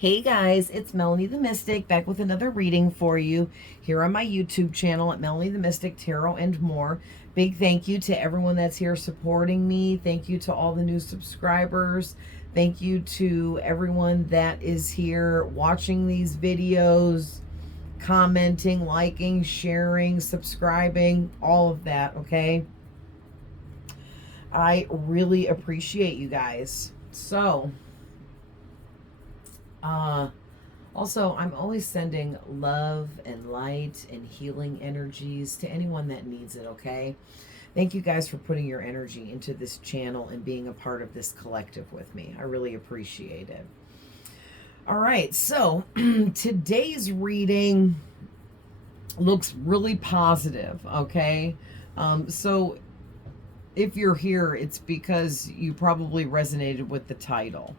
Hey guys, it's Melanie the Mystic back with another reading for you here on my YouTube channel at Melanie the Mystic Tarot and More. Big thank you to everyone that's here supporting me. Thank you to all the new subscribers. Thank you to everyone that is here watching these videos, commenting, liking, sharing, subscribing, all of that, okay? I really appreciate you guys. So, also, I'm always sending love and light and healing energies to anyone that needs it, okay? Thank you guys for putting your energy into this channel and being a part of this collective with me. I really appreciate it. All right, so today's reading looks really positive, okay? So if you're here, it's because you probably resonated with the title,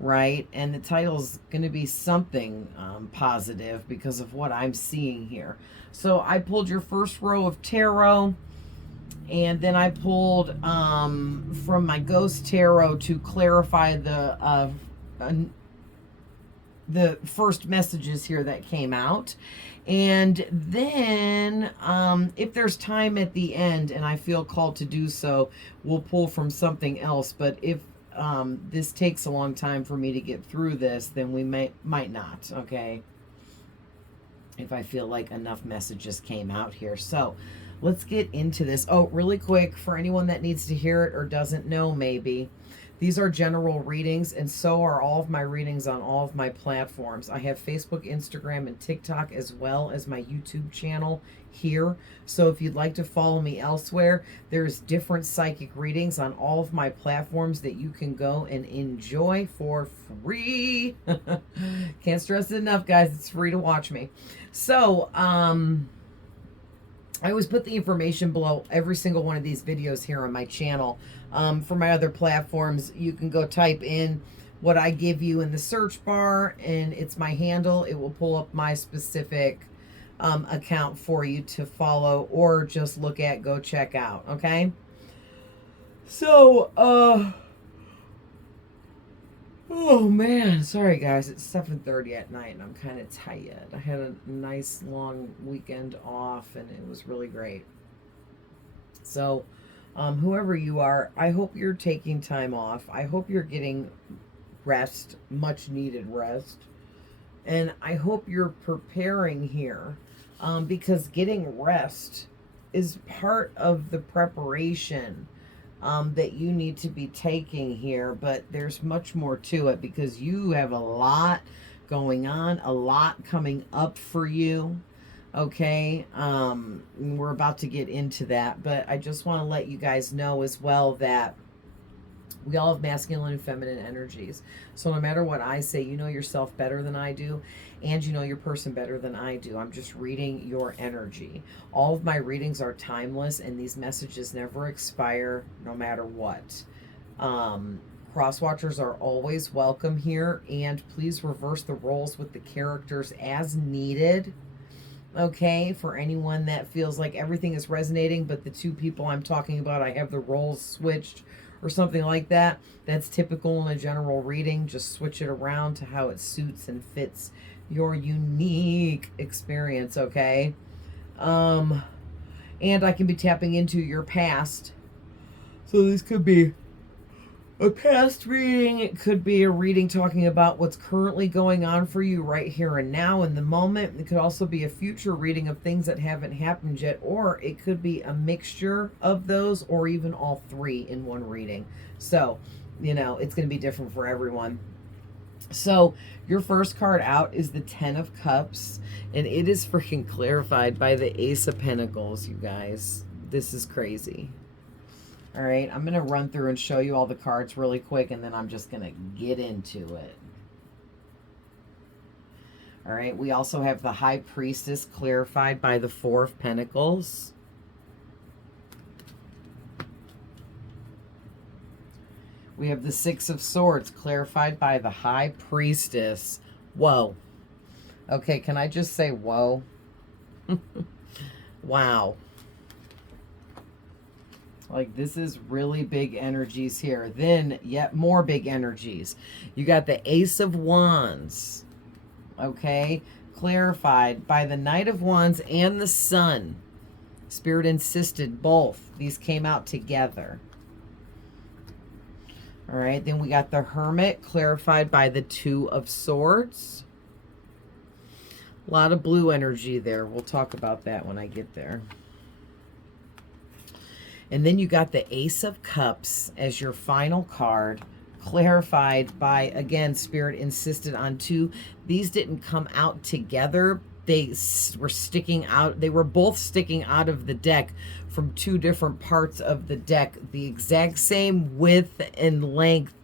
right? And the title's going to be something positive because of what I'm seeing here. So I pulled your first row of tarot, and then I pulled from my ghost tarot to clarify the first messages here that came out. And then if there's time at the end and I feel called to do so, we'll pull from something else. But if this takes a long time for me to get through this, then we might not, okay? If I feel like enough messages came out here. So let's get into this. Oh, really quick, for anyone that needs to hear it or doesn't know, maybe. These are general readings, and so are all of my readings on all of my platforms. I have Facebook, Instagram, and TikTok, as well as my YouTube channel here. So if you'd like to follow me elsewhere, there's different psychic readings on all of my platforms that you can go and enjoy for free. Can't stress it enough, guys. It's free to watch me. So, I always put the information below every single one of these videos here on my channel. For my other platforms, you can go type in what I give you in the search bar, and it's my handle. It will pull up my specific account for you to follow or just look at, go check out, okay? So, oh man, sorry guys, it's 7:30 at night and I'm kind of tired. I had a nice long weekend off and it was really great. So, whoever you are, I hope you're taking time off. I hope you're getting rest, much needed rest. And I hope you're preparing here because getting rest is part of the preparation that you need to be taking here, but there's much more to it because you have a lot going on, a lot coming up for you. Okay, we're about to get into that, but I just want to let you guys know as well that we all have masculine and feminine energies. So no matter what I say, you know yourself better than I do, and you know your person better than I do. I'm just reading your energy. All of my readings are timeless, and these messages never expire no matter what. Cross watchers are always welcome here, and please reverse the roles with the characters as needed. Okay, for anyone that feels like everything is resonating, but the two people I'm talking about, I have the roles switched or something like that. That's typical in a general reading. Just switch it around to how it suits and fits your unique experience, okay? And I can be tapping into your past. So this could be a past reading. It could be a reading talking about what's currently going on for you right here and now in the moment. It could also be a future reading of things that haven't happened yet, or it could be a mixture of those, or even all three in one reading. So, you know, it's going to be different for everyone. So your first card out is the 10 of Cups, and it is freaking clarified by the Ace of Pentacles, you guys. This is crazy. All right, I'm going to run through and show you all the cards really quick, and then I'm just going to get into it. All right, we also have the High Priestess clarified by the Four of Pentacles. We have the Six of Swords clarified by the High Priestess. Whoa. Okay, can I just say whoa? Wow. Like, this is really big energies here. Then, yet more big energies. You got the Ace of Wands, okay? Clarified by the Knight of Wands and the Sun. Spirit insisted both. These came out together. All right, then we got the Hermit, clarified by the Two of Swords. A lot of blue energy there. We'll talk about that when I get there. And then you got the Ace of Cups as your final card, clarified by, again, Spirit insisted on two. These didn't come out together. They were sticking out. They were both sticking out of the deck from two different parts of the deck. The exact same width and length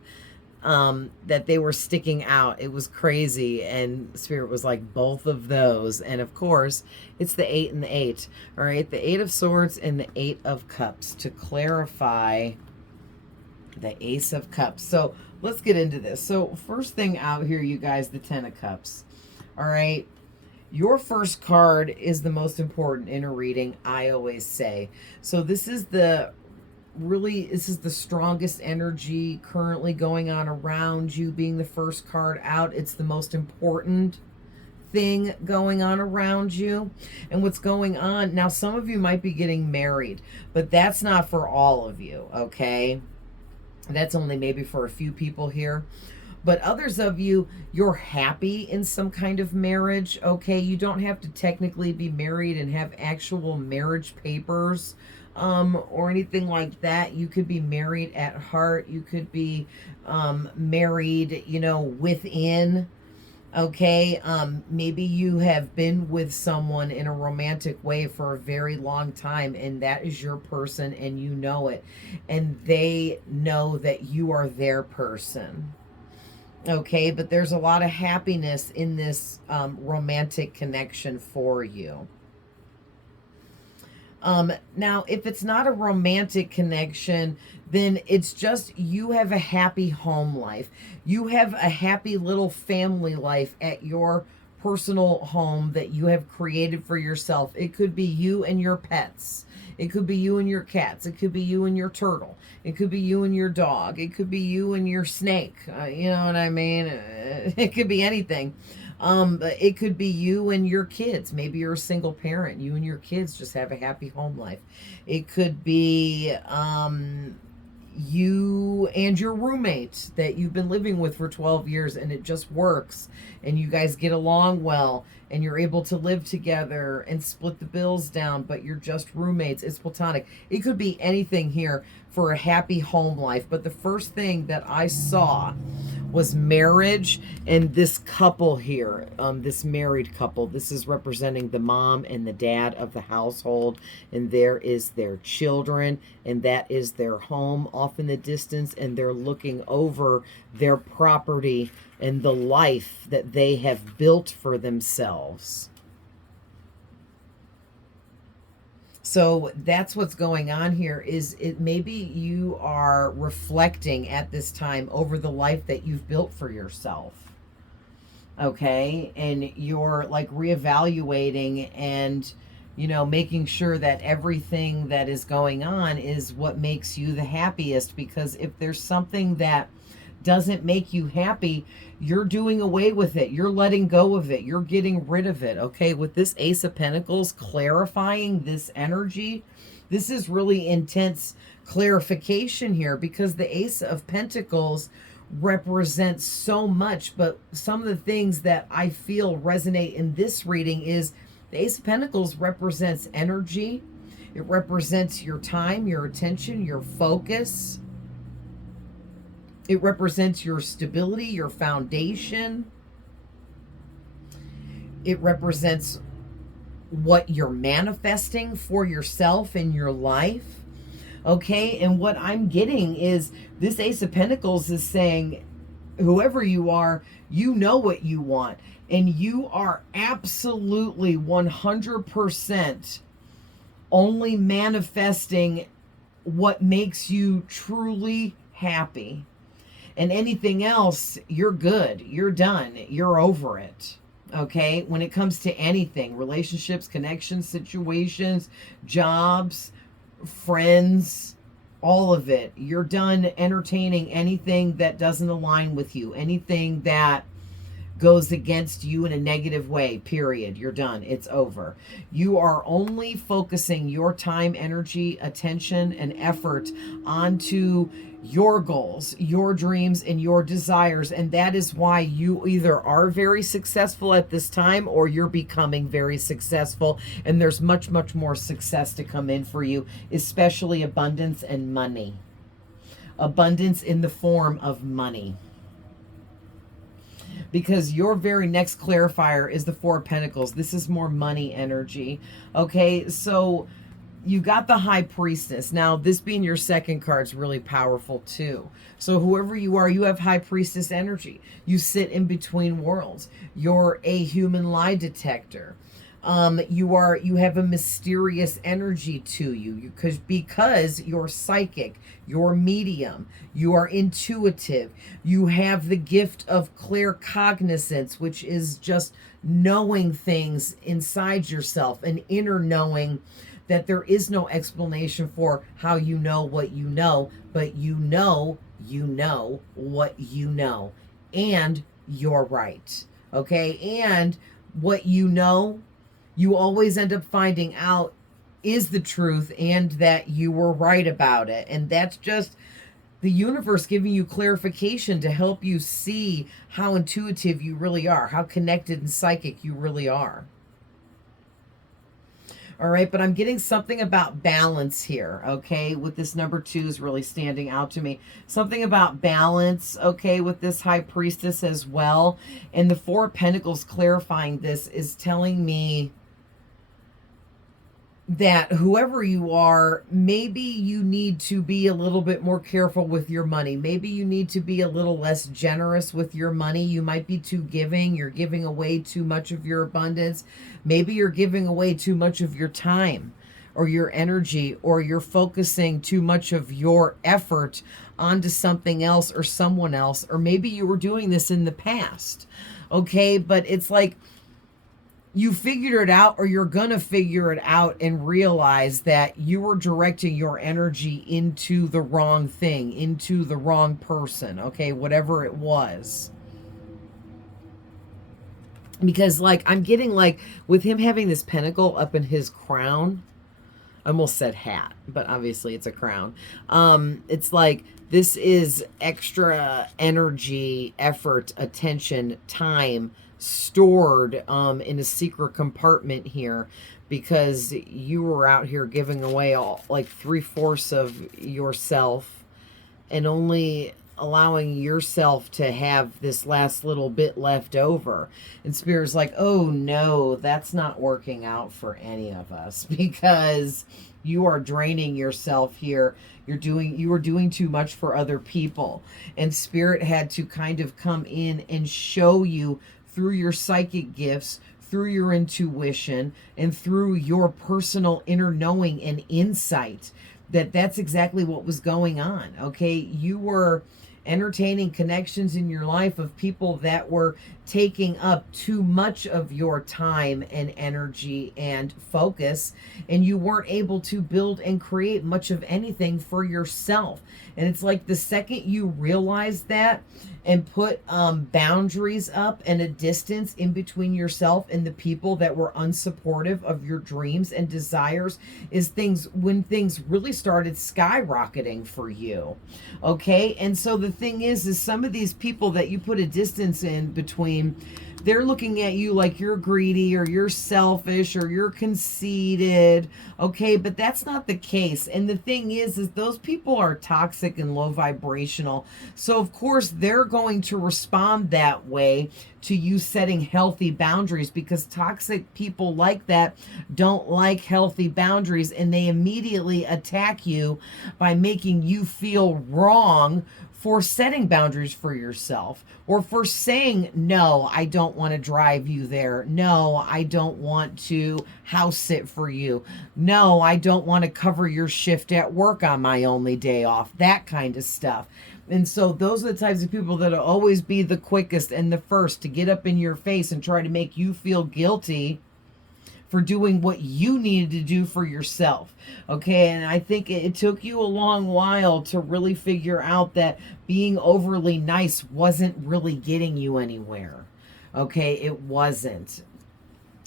that they were sticking out. It was crazy. And Spirit was like, both of those. And of course, it's the 8 and the 8. All right, the 8 of Swords and the 8 of Cups to clarify the Ace of Cups. So let's get into this. So first thing out here, you guys, the 10 of Cups. All right. Your first card is the most important in a reading, I always say. So this is the strongest energy currently going on around you, being the first card out. It's the most important thing going on around you. And what's going on now, some of you might be getting married, but that's not for all of you, okay? That's only maybe for a few people here. But others of you, you're happy in some kind of marriage, okay? You don't have to technically be married and have actual marriage papers or anything like that. You could be married at heart. You could be married, you know, within, okay? Maybe you have been with someone in a romantic way for a very long time, and that is your person, and you know it. And they know that you are their person. Okay, but there's a lot of happiness in this romantic connection for you. Now, if it's not a romantic connection, then it's just you have a happy home life. You have a happy little family life at your personal home that you have created for yourself. It could be you and your pets. It could be you and your cats. It could be you and your turtle. It could be you and your dog. It could be you and your snake. You know what I mean? It could be anything. But it could be you and your kids. Maybe you're a single parent. You and your kids just have a happy home life. It could be you and your roommate that you've been living with for 12 years and it just works and you guys get along well and you're able to live together and split the bills down, but you're just roommates. It's platonic. It could be anything here for a happy home life. But the first thing that I saw was marriage and this couple here, this married couple. This is representing the mom and the dad of the household, and there is their children, and that is their home off in the distance, and they're looking over their property and the life that they have built for themselves. So that's what's going on here. Is it maybe you are reflecting at this time over the life that you've built for yourself, okay? And you're like reevaluating and, you know, making sure that everything that is going on is what makes you the happiest. Because if there's something that doesn't make you happy, you're doing away with it. You're letting go of it. You're getting rid of it, okay? With this Ace of Pentacles clarifying this energy, this is really intense clarification here, because the Ace of Pentacles represents so much. But some of the things that I feel resonate in this reading is the Ace of Pentacles represents energy. It represents your time, your attention, your focus. It represents your stability, your foundation. It represents what you're manifesting for yourself in your life. Okay, and what I'm getting is this Ace of Pentacles is saying, whoever you are, you know what you want. And you are absolutely 100% only manifesting what makes you truly happy. And anything else, you're good. You're done. You're over it. Okay? When it comes to anything, relationships, connections, situations, jobs, friends, All of it. You're done entertaining anything that doesn't align with you, anything that goes against you in a negative way, period. You're done. It's over. You are only focusing your time, energy, attention, and effort onto your goals, your dreams, and your desires. And that is why you either are very successful at this time or you're becoming very successful. And there's much, much more success to come in for you, especially abundance and money. Abundance in the form of money. Because your very next clarifier is the Four of Pentacles. This is more money energy. Okay, so you got the High Priestess. Now, this being your second card is really powerful too. So whoever you are, you have High Priestess energy. You sit in between worlds. You're a human lie detector. You have a mysterious energy to you because you're psychic, you're medium, you are intuitive, you have the gift of claircognizance, which is just knowing things inside yourself, an inner knowing that there is no explanation for how you know what you know, but you know what you know, and you're right. Okay, and what you know, you always end up finding out is the truth and that you were right about it. And that's just the universe giving you clarification to help you see how intuitive you really are, how connected and psychic you really are. All right, but I'm getting something about balance here, okay? With this number 2 is really standing out to me. Something about balance, okay, with this High Priestess as well. And the Four of Pentacles clarifying this is telling me that whoever you are, maybe you need to be a little bit more careful with your money. Maybe you need to be a little less generous with your money. You might be too giving. You're giving away too much of your abundance. Maybe you're giving away too much of your time or your energy, or you're focusing too much of your effort onto something else or someone else. Or maybe you were doing this in the past. Okay, but it's like, you figured it out, or you're going to figure it out and realize that you were directing your energy into the wrong thing, into the wrong person, okay, whatever it was. Because, like, I'm getting, like, with him having this pentacle up in his crown, I almost said hat, but obviously it's a crown. It's like, this is extra energy, effort, attention, time, stored in a secret compartment here, because you were out here giving away all like 3/4 of yourself and only allowing yourself to have this last little bit left over. And Spirit's like, oh no, that's not working out for any of us, because you are draining yourself here. You were doing too much for other people, and Spirit had to kind of come in and show you through your psychic gifts, through your intuition, and through your personal inner knowing and insight, that that's exactly what was going on. Okay, you were entertaining connections in your life of people that were taking up too much of your time and energy and focus, and you weren't able to build and create much of anything for yourself. And it's like, the second you realize that and put boundaries up and a distance in between yourself and the people that were unsupportive of your dreams and desires, is when things really started skyrocketing for you. Okay, and so the thing is some of these people that you put a distance in between, they're looking at you like you're greedy or you're selfish or you're conceited. Okay, but that's not the case. And the thing is those people are toxic and low vibrational. So of course they're going to respond that way to you setting healthy boundaries, because toxic people like that don't like healthy boundaries, and they immediately attack you by making you feel wrong for setting boundaries for yourself, or for saying, no, I don't want to drive you there. No, I don't want to house sit for you. No, I don't want to cover your shift at work on my only day off. That kind of stuff. And so those are the types of people that will always be the quickest and the first to get up in your face and try to make you feel guilty for doing what you needed to do for yourself. Okay, and I think it took you a long while to really figure out that being overly nice wasn't really getting you anywhere. Okay, it wasn't.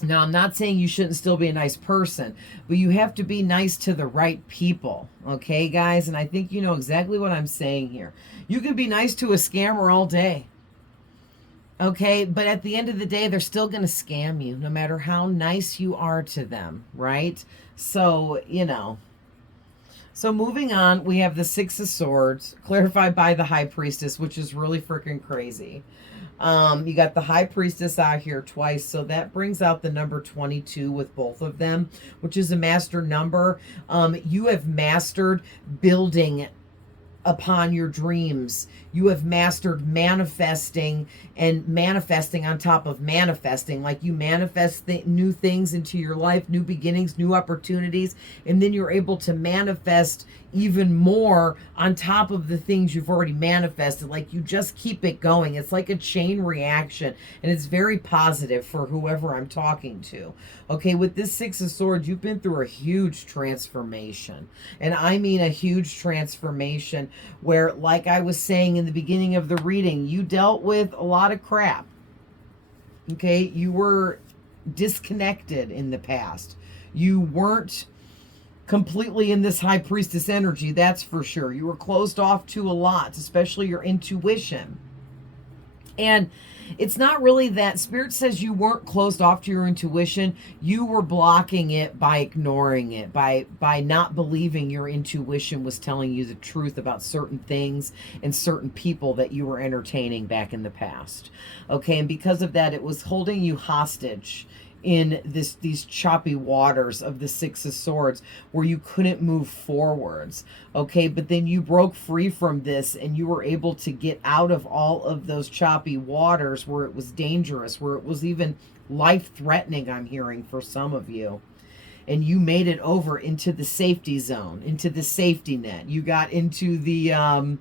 Now, I'm not saying you shouldn't still be a nice person, but you have to be nice to the right people. Okay, guys? And I think you know exactly what I'm saying here. You can be nice to a scammer all day. Okay, but at the end of the day, they're still going to scam you no matter how nice you are to them, right? So, you know. So moving on, we have the Six of Swords, clarified by the High Priestess, which is really freaking crazy. You got the High Priestess out here twice, so that brings out the number 22 with both of them, which is a master number. You have mastered building upon your dreams. You have mastered manifesting, and manifesting on top of manifesting. Like you manifest new things into your life, new beginnings, new opportunities, and then you're able to manifest even more on top of the things you've already manifested. Like you just keep it going. It's like a chain reaction, and it's very positive for whoever I'm talking to. Okay, with this Six of Swords, you've been through a huge transformation, and I mean a huge transformation where, like I was saying in the beginning of the reading, you dealt with a lot of crap. Okay, you were disconnected in the past. You weren't completely in this High Priestess energy, that's for sure. You were closed off to a lot, especially your intuition. And it's not really that. Spirit says you weren't closed off to your intuition. You were blocking it by ignoring it, by not believing your intuition was telling you the truth about certain things and certain people that you were entertaining back in the past. Okay, and because of that, it was holding you hostage in these choppy waters of the Six of Swords where you couldn't move forwards. Okay, but then you broke free from this and you were able to get out of all of those choppy waters where it was dangerous, where it was even life-threatening, I'm hearing, for some of you. And you made it over into the safety zone, into the safety net. You got into the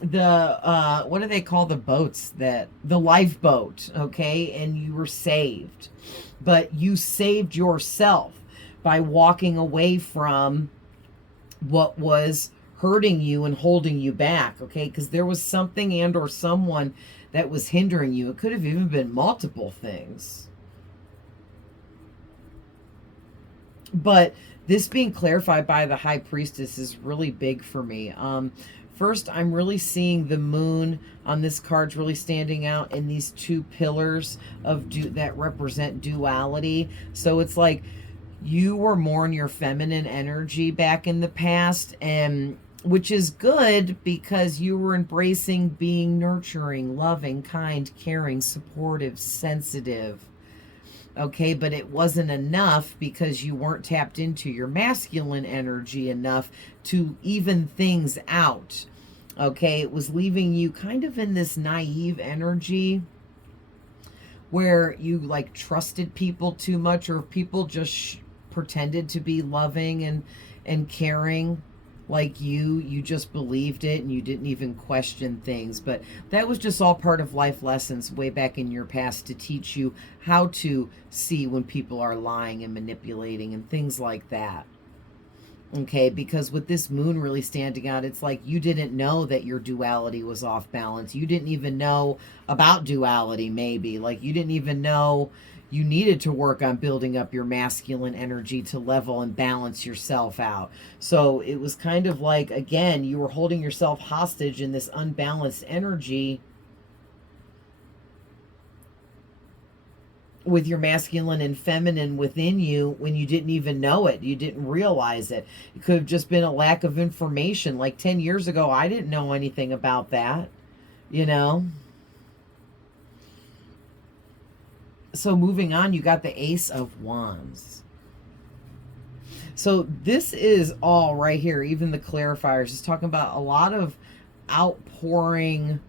what do they call the boats, that the lifeboat, okay? And you were saved. But you saved yourself by walking away from what was hurting you and holding you back, okay? Because there was something and or someone that was hindering you. It could have even been multiple things. But this being clarified by the High Priestess is really big for me. First, I'm really seeing the moon on this card's really standing out in these two pillars of that represent duality. So it's like you were more in your feminine energy back in the past, and which is good because you were embracing being nurturing, loving, kind, caring, supportive, sensitive. Okay, but it wasn't enough because you weren't tapped into your masculine energy enough to even things out. Okay, it was leaving you kind of in this naive energy where you like trusted people too much, or people just pretended to be loving and caring like you just believed it and you didn't even question things. But that was just all part of life lessons way back in your past to teach you how to see when people are lying and manipulating and things like that. Okay, because with this moon really standing out, it's like you didn't know that your duality was off balance. You didn't even know about duality, maybe. Like you didn't even know you needed to work on building up your masculine energy to level and balance yourself out. So it was kind of like, again, you were holding yourself hostage in this unbalanced energy with your masculine and feminine within you when you didn't even know it. You didn't realize it. It could have just been a lack of information. Like 10 years ago, I didn't know anything about that, you know? So moving on, you got the Ace of Wands. So this is all right here, even the clarifiers, is talking about a lot of outpouring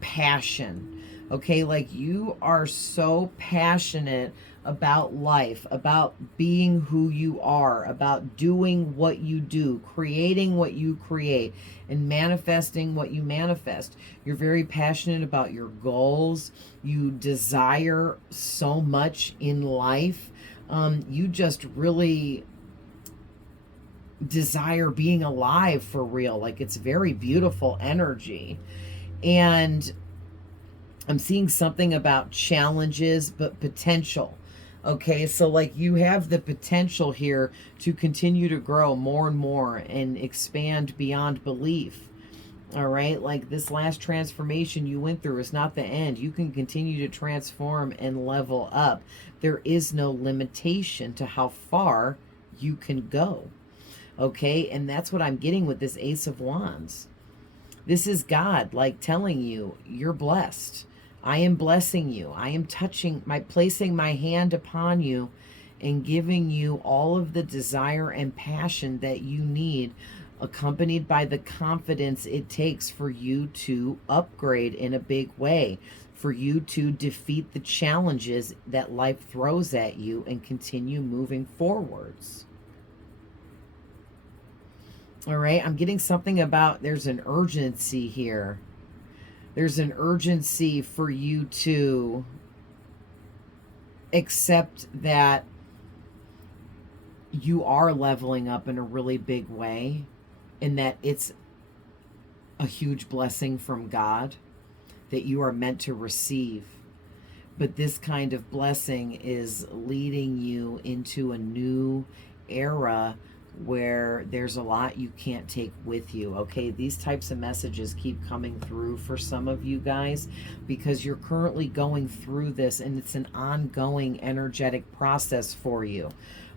passion. Okay, like you are so passionate about life, about being who you are, about doing what you do, creating what you create, and manifesting what you manifest. You're very passionate about your goals. You desire so much in life. You just really desire being alive for real. Like it's very beautiful energy. And I'm seeing something about challenges, but potential. Okay, so like you have the potential here to continue to grow more and more and expand beyond belief. All right, like this last transformation you went through is not the end. You can continue to transform and level up. There is no limitation to how far you can go. Okay, and that's what I'm getting with this Ace of Wands. This is God like telling you you're blessed. I am blessing you. I am placing my hand upon you and giving you all of the desire and passion that you need, accompanied by the confidence it takes for you to upgrade in a big way, for you to defeat the challenges that life throws at you and continue moving forwards. All right, I'm getting something about there's an urgency here. There's an urgency for you to accept that you are leveling up in a really big way and that it's a huge blessing from God that you are meant to receive. But this kind of blessing is leading you into a new era where there's a lot you can't take with you. Okay, these types of messages keep coming through for some of you guys because you're currently going through this and it's an ongoing energetic process for you.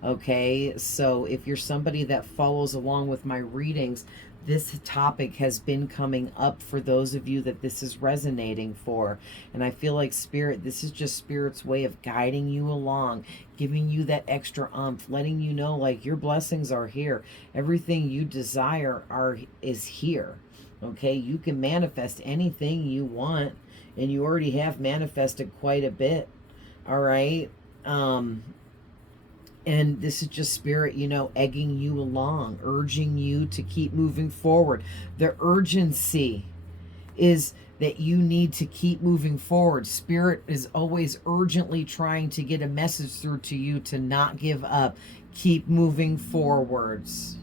Okay, so if you're somebody that follows along with my readings, this topic has been coming up for those of you that this is resonating for. And I feel like Spirit, this is just Spirit's way of guiding you along, giving you that extra oomph, letting you know like your blessings are here. Everything you desire is here. Okay, you can manifest anything you want, and you already have manifested quite a bit. All right. And this is just Spirit, you know, egging you along, urging you to keep moving forward. The urgency is that you need to keep moving forward. Spirit is always urgently trying to get a message through to you to not give up. Keep moving forwards.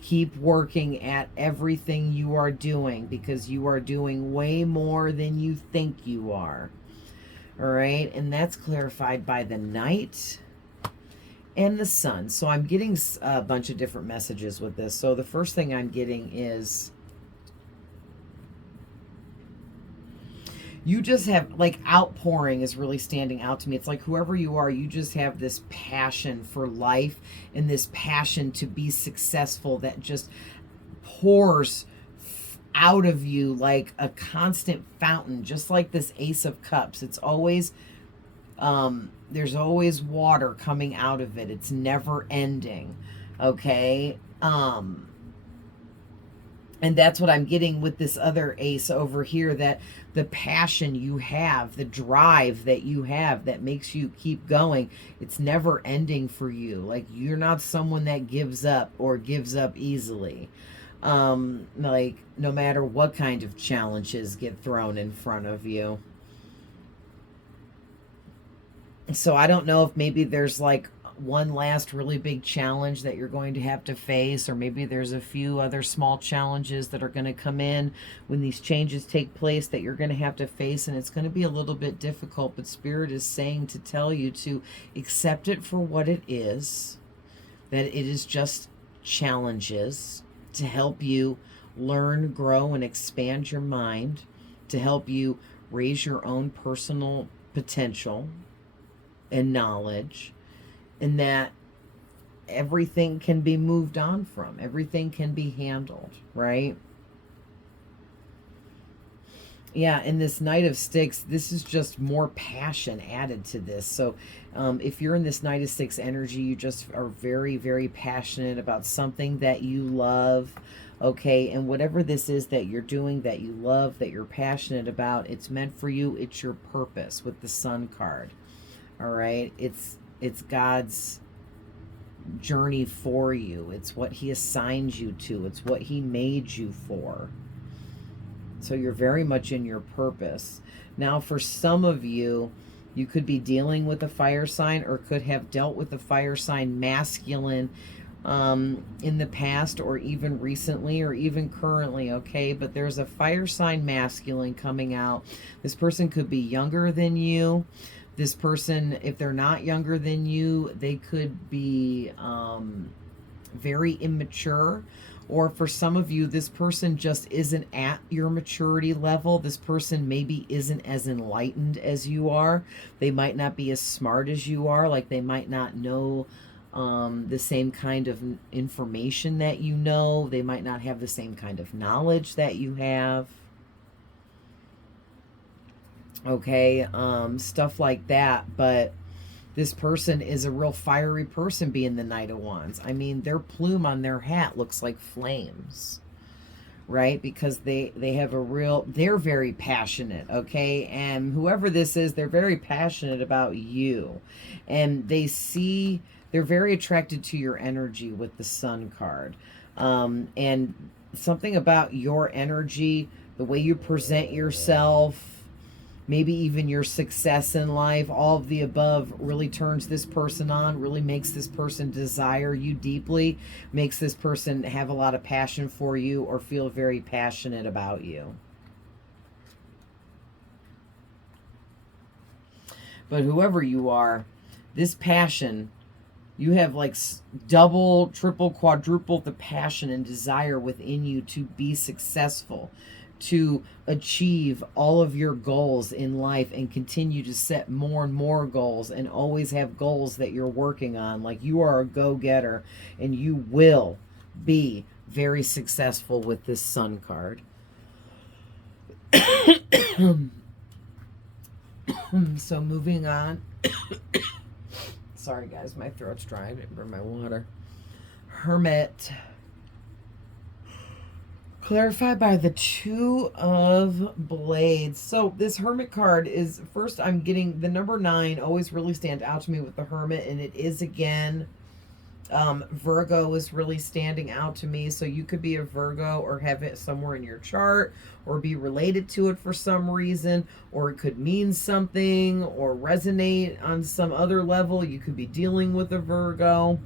Keep working at everything you are doing because you are doing way more than you think you are. All right, and that's clarified by the Knight and the Sun. So I'm getting a bunch of different messages with this. So the first thing I'm getting is you just have like outpouring is really standing out to me. It's like whoever you are, you just have this passion for life and this passion to be successful that just pours out of you like a constant fountain, just like this Ace of Cups. It's always there's always water coming out of it. It's never ending. Okay. And that's what I'm getting with this other ace over here, that the passion you have, the drive that you have that makes you keep going, it's never ending for you. Like you're not someone that gives up or gives up easily. Like no matter what kind of challenges get thrown in front of you. So I don't know if maybe there's like one last really big challenge that you're going to have to face, or maybe there's a few other small challenges that are going to come in when these changes take place that you're going to have to face, and it's going to be a little bit difficult, but Spirit is saying to tell you to accept it for what it is, that it is just challenges to help you learn, grow, and expand your mind, to help you raise your own personal potential and knowledge, and that everything can be moved on from, everything can be handled, right? Yeah, and this Knight of Sticks, this is just more passion added to this. So if you're in this Knight of Sticks energy, you just are very, very passionate about something that you love. Okay, and whatever this is that you're doing, that you love, that you're passionate about, it's meant for you. It's your purpose with the Sun card. All right, it's God's journey for you. It's what he assigned you to. It's what he made you for. So you're very much in your purpose. Now, for some of you, you could be dealing with a fire sign or could have dealt with a fire sign masculine in the past or even recently or even currently, okay? But there's a fire sign masculine coming out. This person could be younger than you. This person, if they're not younger than you, they could be very immature. Or for some of you, this person just isn't at your maturity level. This person maybe isn't as enlightened as you are. They might not be as smart as you are. Like they might not know the same kind of information that you know. They might not have the same kind of knowledge that you have. Okay, stuff like that. But this person is a real fiery person, being the Knight of Wands. I mean, their plume on their hat looks like flames, right? Because they have a real, they're very passionate, okay? And whoever this is, they're very passionate about you. And they're very attracted to your energy with the Sun card. And something about your energy, the way you present yourself, maybe even your success in life, all of the above really turns this person on, really makes this person desire you deeply, makes this person have a lot of passion for you or feel very passionate about you. But whoever you are, this passion, you have like double, triple, quadruple the passion and desire within you to be successful, to achieve all of your goals in life and continue to set more and more goals and always have goals that you're working on. Like you are a go-getter and you will be very successful with this Sun card. So moving on. Sorry guys, my throat's dry. I didn't bring my water. Hermit. Clarified by the Two of Blades. So this Hermit card is, first I'm getting the number 9 always really stand out to me with the Hermit, and it is again Virgo is really standing out to me. So you could be a Virgo or have it somewhere in your chart or be related to it for some reason, or it could mean something or resonate on some other level. You could be dealing with a Virgo.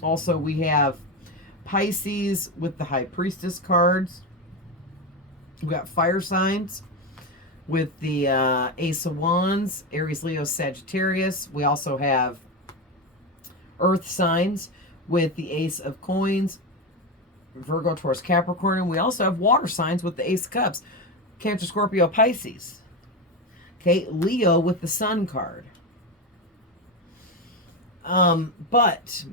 Also, we have Pisces with the High Priestess cards. We got fire signs with the Ace of Wands, Aries, Leo, Sagittarius. We also have earth signs with the Ace of Coins, Virgo, Taurus, Capricorn. And we also have water signs with the Ace of Cups, Cancer, Scorpio, Pisces. Okay, Leo with the Sun card. But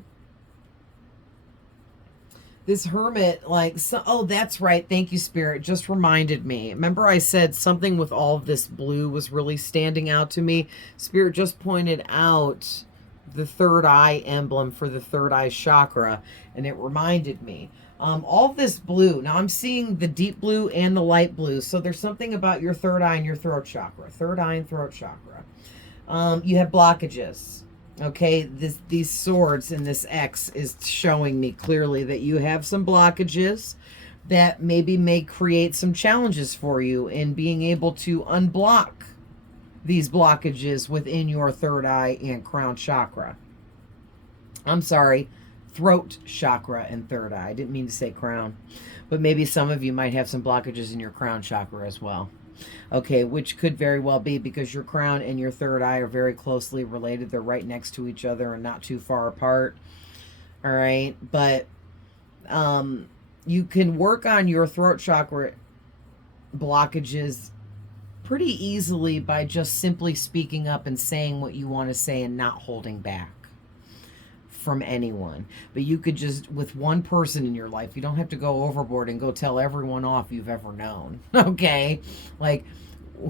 this Hermit, like, so, oh, that's right. Thank you, Spirit. Just reminded me. Remember I said something with all of this blue was really standing out to me? Spirit just pointed out the third eye emblem for the third eye chakra, and it reminded me. All of this blue. Now I'm seeing the deep blue and the light blue. So there's something about your third eye and your throat chakra. Third eye and throat chakra. You have blockages. Okay, these swords in this X is showing me clearly that you have some blockages that maybe may create some challenges for you in being able to unblock these blockages within your third eye and crown chakra. I'm sorry, throat chakra and third eye. I didn't mean to say crown, but maybe some of you might have some blockages in your crown chakra as well. Okay, which could very well be because your crown and your third eye are very closely related. They're right next to each other and not too far apart. All right, but you can work on your throat chakra blockages pretty easily by just simply speaking up and saying what you want to say and not holding back from anyone. But you could just, with one person in your life, you don't have to go overboard and go tell everyone off you've ever known. Okay, like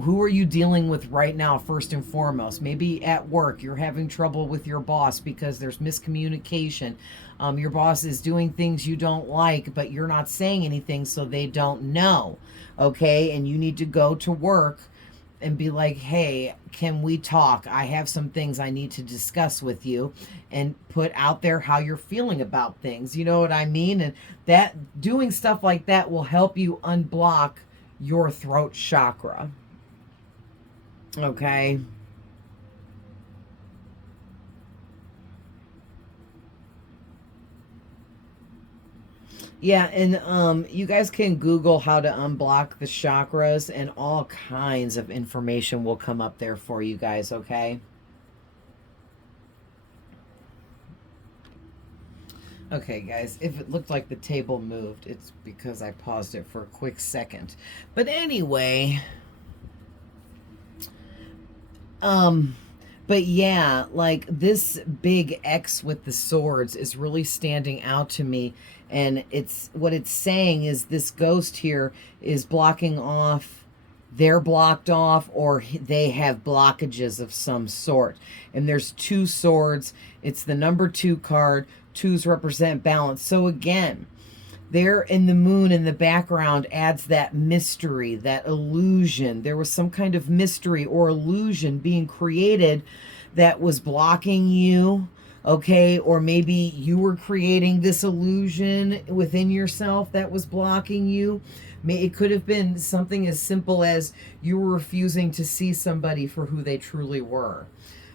who are you dealing with right now, first and foremost? Maybe at work you're having trouble with your boss because there's miscommunication. Your boss is doing things you don't like, but you're not saying anything, so they don't know. Okay, and you need to go to work and be like, hey, can we talk? I have some things I need to discuss with you, and put out there how you're feeling about things. You know what I mean? And that, doing stuff like that will help you unblock your throat chakra. Okay. Yeah, and you guys can Google how to unblock the chakras, and all kinds of information will come up there for you guys, okay? Okay, guys, if it looked like the table moved, it's because I paused it for a quick second. But anyway, um but yeah, like this big X with the swords is really standing out to me, and it's what it's saying is this ghost here is blocking off, they're blocked off, or they have blockages of some sort. And there's two swords. It's the number 2 card. Twos represent balance. So again, there in the moon in the background adds that mystery, that illusion. There was some kind of mystery or illusion being created that was blocking you, okay? Or maybe you were creating this illusion within yourself that was blocking you. It could have been something as simple as you were refusing to see somebody for who they truly were.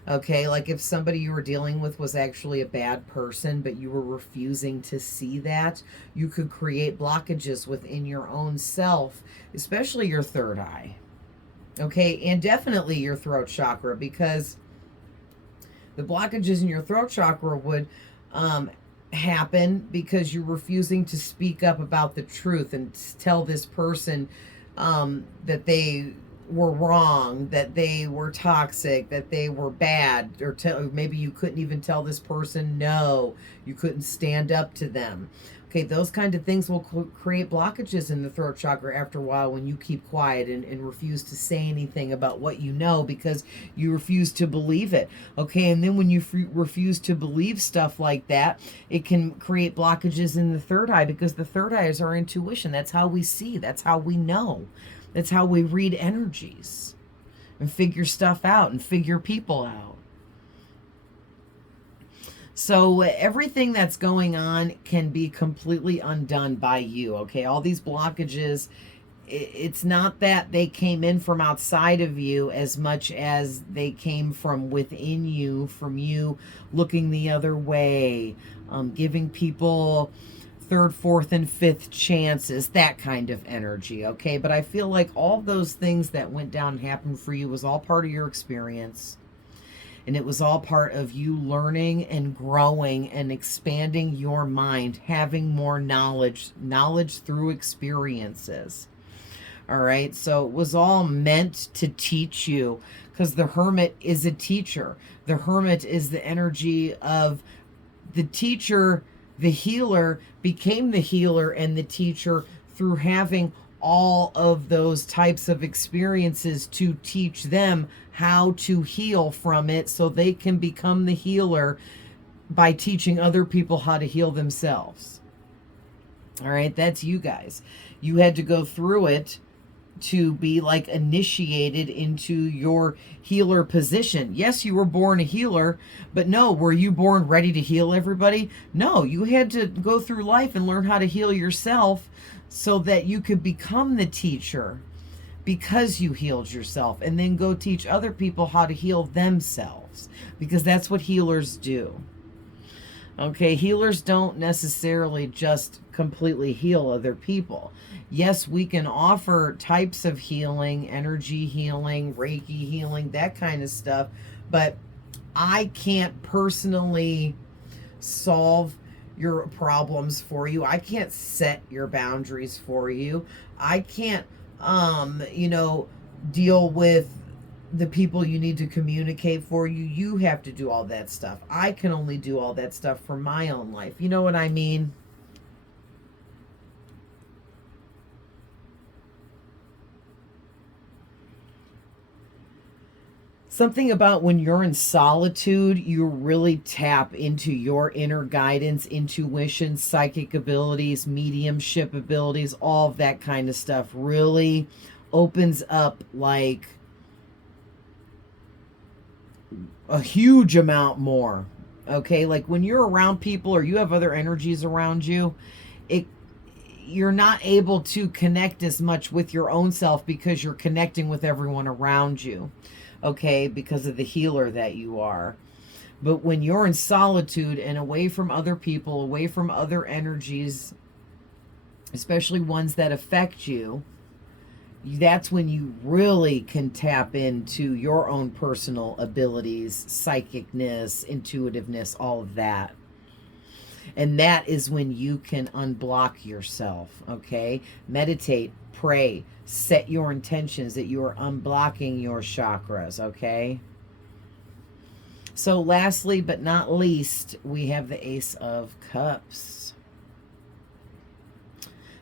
Okay, like if somebody you were dealing with was actually a bad person, but you were refusing to see that, you could create blockages within your own self, especially your third eye. Okay, and definitely your throat chakra, because the blockages in your throat chakra would happen because you're refusing to speak up about the truth and tell this person that they were wrong, that they were toxic, that they were bad, or maybe you couldn't even tell this person no, you couldn't stand up to them. Okay, those kind of things will create blockages in the throat chakra after a while when you keep quiet and refuse to say anything about what you know because you refuse to believe it. Okay, and then when you refuse to believe stuff like that, it can create blockages in the third eye, because the third eye is our intuition. That's how we see, that's how we know, that's how we read energies and figure stuff out and figure people out. So everything that's going on can be completely undone by you, okay? All these blockages, it's not that they came in from outside of you as much as they came from within you, from you looking the other way, giving people third, fourth, and fifth chances, that kind of energy, okay? But I feel like all those things that went down and happened for you was all part of your experience. And it was all part of you learning and growing and expanding your mind, having more knowledge through experiences. All right. So it was all meant to teach you, because the hermit is a teacher. The hermit is the energy of the teacher. The healer became the healer and the teacher through having all of those types of experiences to teach them how to heal from it, so they can become the healer by teaching other people how to heal themselves. All right, that's you guys. You had to go through it to be like initiated into your healer position. Yes, you were born a healer, but no, were you born ready to heal everybody? No, you had to go through life and learn how to heal yourself so that you could become the teacher, because you healed yourself, and then go teach other people how to heal themselves, because that's what healers do. Okay, healers don't necessarily just completely heal other people. Yes, we can offer types of healing, energy healing, Reiki healing, that kind of stuff, but I can't personally solve your problems for you. I can't set your boundaries for you. I can't deal with the people you need to communicate for you. You have to do all that stuff. I can only do all that stuff for my own life. You know what I mean? Something about when you're in solitude, you really tap into your inner guidance, intuition, psychic abilities, mediumship abilities, all of that kind of stuff really opens up like a huge amount more. Okay, like when you're around people or you have other energies around you, it you're not able to connect as much with your own self because you're connecting with everyone around you. Okay, because of the healer that you are. But when you're in solitude and away from other people, away from other energies, especially ones that affect you, that's when you really can tap into your own personal abilities, psychicness, intuitiveness, all of that. And that is when you can unblock yourself, okay? Meditate, pray, set your intentions that you are unblocking your chakras, okay? So lastly but not least, we have the Ace of Cups.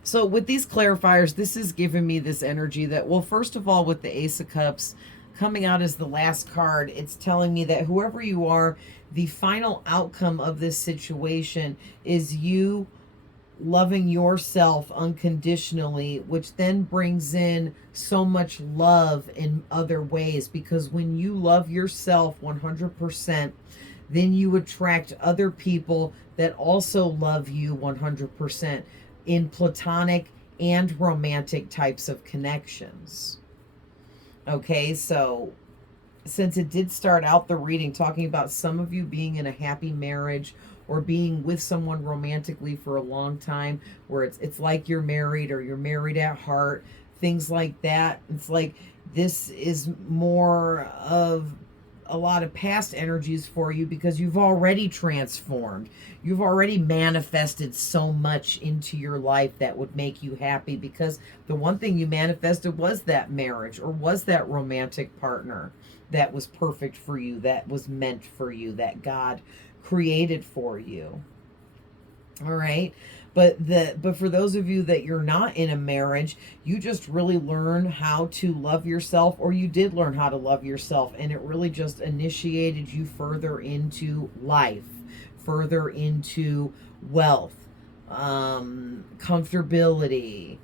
So with these clarifiers, this is giving me this energy that, well, first of all, with the Ace of Cups coming out as the last card, it's telling me that whoever you are, the final outcome of this situation is you loving yourself unconditionally, which then brings in so much love in other ways. Because when you love yourself 100%, then you attract other people that also love you 100% in platonic and romantic types of connections. Okay, so since it did start out the reading talking about some of you being in a happy marriage or being with someone romantically for a long time, where it's like you're married or you're married at heart, things like that. It's like this is more of a lot of past energies for you because you've already transformed. You've already manifested so much into your life that would make you happy, because the one thing you manifested was that marriage or was that romantic partner that was perfect for you, that was meant for you, that God created for you. All right. But for those of you that you're not in a marriage, you just really learn how to love yourself, or you did learn how to love yourself, and it really just initiated you further into life, further into wealth, comfortability,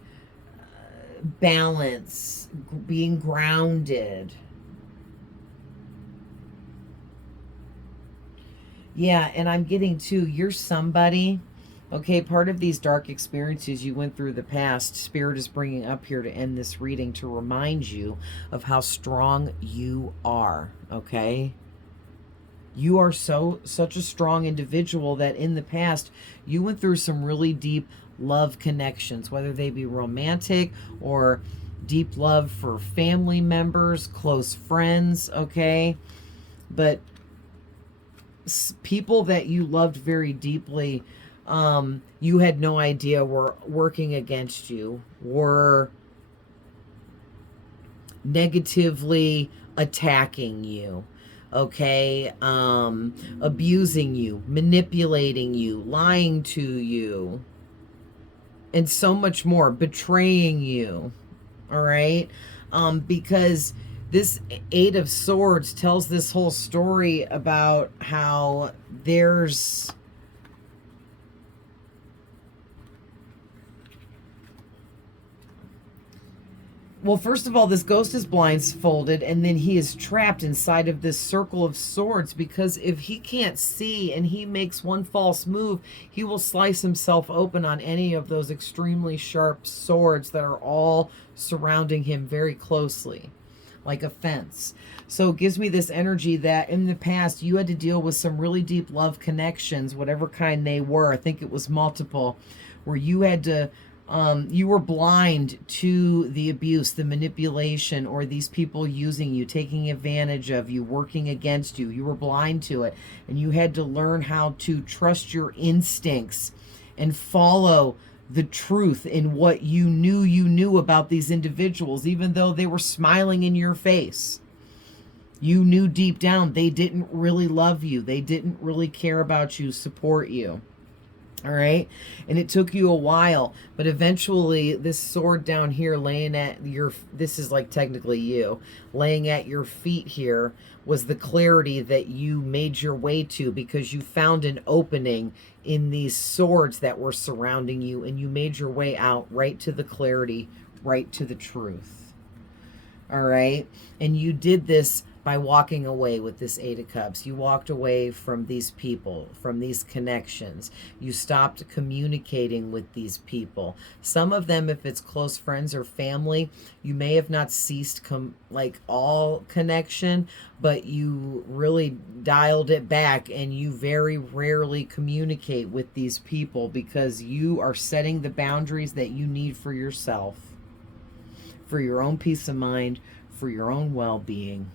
balance, being grounded. Yeah, and I'm getting to, you're somebody. Okay, part of these dark experiences you went through the past, Spirit is bringing up here to end this reading to remind you of how strong you are, okay? You are such a strong individual that in the past, you went through some really deep love connections, whether they be romantic or deep love for family members, close friends, okay? But people that you loved very deeply, you had no idea were working against you, were negatively attacking you, okay? Abusing you, manipulating you, lying to you, and so much more, betraying you, all right? Because this Eight of Swords tells this whole story about how there's... Well, first of all, this ghost is blindfolded, and then he is trapped inside of this circle of swords, because if he can't see and he makes one false move, he will slice himself open on any of those extremely sharp swords that are all surrounding him very closely, like a fence. So it gives me this energy that in the past you had to deal with some really deep love connections, whatever kind they were. I think it was multiple, where you had to... you were blind to the abuse, the manipulation, or these people using you, taking advantage of you, working against you. You were blind to it, and you had to learn how to trust your instincts and follow the truth in what you knew about these individuals, even though they were smiling in your face. You knew deep down they didn't really love you. They didn't really care about you, support you. All right. And it took you a while, but eventually this sword down here laying at your, this is like technically you, laying at your feet here was the clarity that you made your way to because you found an opening in these swords that were surrounding you and you made your way out right to the clarity, right to the truth. All right. And you did this by walking away with this Eight of Cups. You walked away from these people, from these connections. You stopped communicating with these people. Some of them, if it's close friends or family, you may have not ceased like all connection, but you really dialed it back and you very rarely communicate with these people because you are setting the boundaries that you need for yourself, for your own peace of mind, for your own well-being.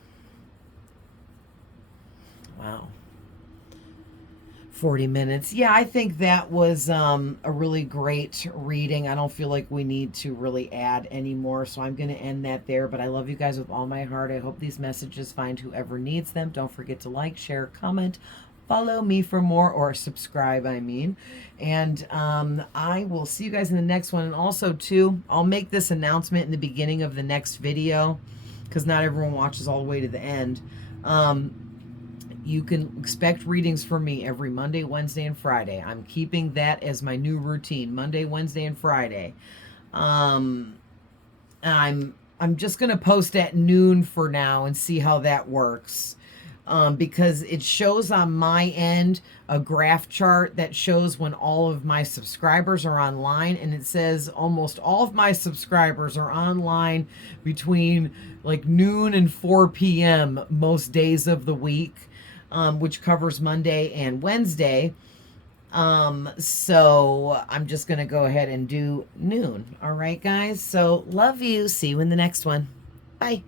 Wow. 40 minutes. Yeah, I think that was a really great reading. I don't feel like we need to really add any more, so I'm going to end that there. But I love you guys with all my heart. I hope these messages find whoever needs them. Don't forget to like, share, comment, follow me for more, or subscribe, I mean. And I will see you guys in the next one. And also, too, I'll make this announcement in the beginning of the next video because not everyone watches all the way to the end. You can expect readings from me every Monday, Wednesday, and Friday. I'm keeping that as my new routine, Monday, Wednesday, and Friday. I'm just going to post at noon for now and see how that works. Because it shows on my end a graph chart that shows when all of my subscribers are online, and it says almost all of my subscribers are online between like noon and 4 p.m. most days of the week. Which covers Monday and Wednesday. So I'm just going to go ahead and do noon. All right, guys. So love you. See you in the next one. Bye.